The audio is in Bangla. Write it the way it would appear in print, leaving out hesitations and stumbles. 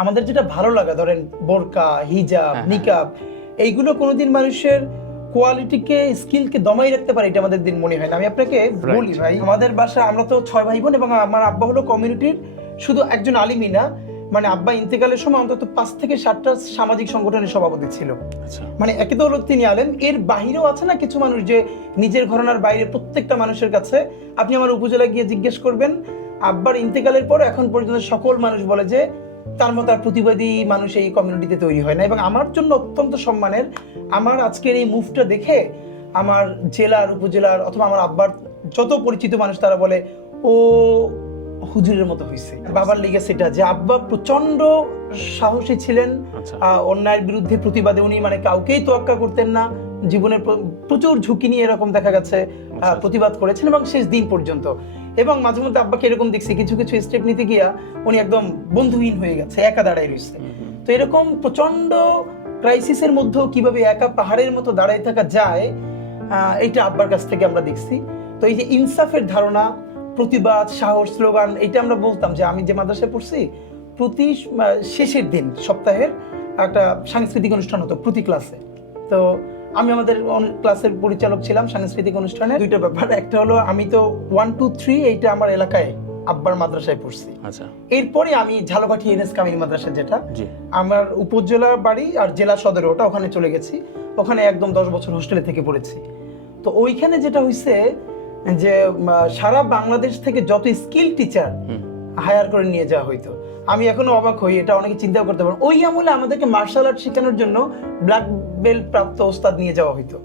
আমাদের যেটা ভালো লাগে, ধরেন বোরকা, হিজাব, নিকাব, এইগুলো কোনোদিন মানুষের কোয়ালিটিকে, স্কিলকে দমাই রাখতে পারে, এটা আমাদের দিন মনে হয় না। আমি আপনাকে বলি ভাই, আমাদের বাসা, আমরা তো 6 ভাই বোন এবং আমার আব্বা হলো কমিউনিটির শুধু একজন আলিমই না, মানে আব্বা ইন্তেকালের সময় অন্তত 5 থেকে 7টা সামাজিক সংগঠনের সভাপতি ছিল। মানে একে তো হলো তিনি আলেম, এর বাহিরেও আছে না কিছু মানুষ যে নিজের ঘরানার বাইরে প্রত্যেকটা মানুষের কাছে, আপনি আমার উপজেলায় গিয়ে জিজ্ঞেস করবেন, আব্বার ইন্তেকালের পর এখন পর্যন্ত সকল মানুষ বলে যে তার মতো আর প্রতিবাদী মানুষ এই কমিউনিটিতে তৈরি হয় না। এবং আমার জন্য অত্যন্ত সম্মানের, আমার আজকের এই মুভটা দেখে আমার জেলার, উপজেলার অথবা আমার আব্বার যত পরিচিত মানুষ তারা বলে ও হুজুরের মতো হয়েছে। বাবার লিগেসিটা যে আব্বা প্রচন্ড সাহসী ছিলেন, অন্যায়ের বিরুদ্ধে প্রতিবাদে উনি মানে কাউকেই তোয়াক্কা করতেন না, জীবনের প্রচুর ঝুঁকি নিয়ে এরকম দেখা গেছে প্রতিবাদ করেছেন এবং শেষ দিন পর্যন্ত। এবং মাঝে মধ্যে আব্বাকে এরকম দেখছি কিছু কিছু স্টেপ নিতে গিয়া উনি একদম বন্ধুহীন হয়ে গেছে, একা দাঁড়ায় রয়েছে। তো এরকম প্রচন্ড ক্রাইসিসের মধ্যেও কিভাবে একা পাহাড়ের মতো দাঁড়ায় থাকা যায়, এটা আব্বার কাছ থেকে আমরা দেখছি। তো এই যে ইনসাফের ধারণা, প্রতিবাদ, সাহস, স্লোগান, এটা আমরা বলতাম যে আমি যে মাদ্রাসায় পড়ছি প্রতি শেষের দিন সপ্তাহের একটা সাংস্কৃতিক অনুষ্ঠান হতো প্রতি ক্লাসে। তো আমি আমাদের ক্লাসের পরিচালক ছিলাম সাংস্কৃতিক অনুষ্ঠানে। দুইটা ব্যাপার, একটা হলো আমি তো 1, 2, 3 এইটা আমার এলাকায় আব্বার মাদ্রাসায় পড়ছি। আচ্ছা, এরপরে আমি ঝালকাঠি এনএস কামিল মাদ্রাসা, যেটা আমার উপজেলার বাড়ি আর জেলা সদরে, ওটা ওখানে চলে গেছি। ওখানে একদম 10 বছর হোস্টেলে থেকে পড়েছি। তো ওইখানে যেটা হইছে যে সারা বাংলাদেশ থেকে যত স্কিল টিচার হায়ার করে নিয়ে যাওয়া হইতো, আমি এখনো অবাক হই, এটা অনেকে চিন্তা করতে পারেন। ওই আমলে আমাদেরকে মার্শাল আর্ট শেখানোর জন্য ব্ল্যাক বেল্ট প্রাপ্ত ওস্তাদ নিয়ে যাওয়া হইতো।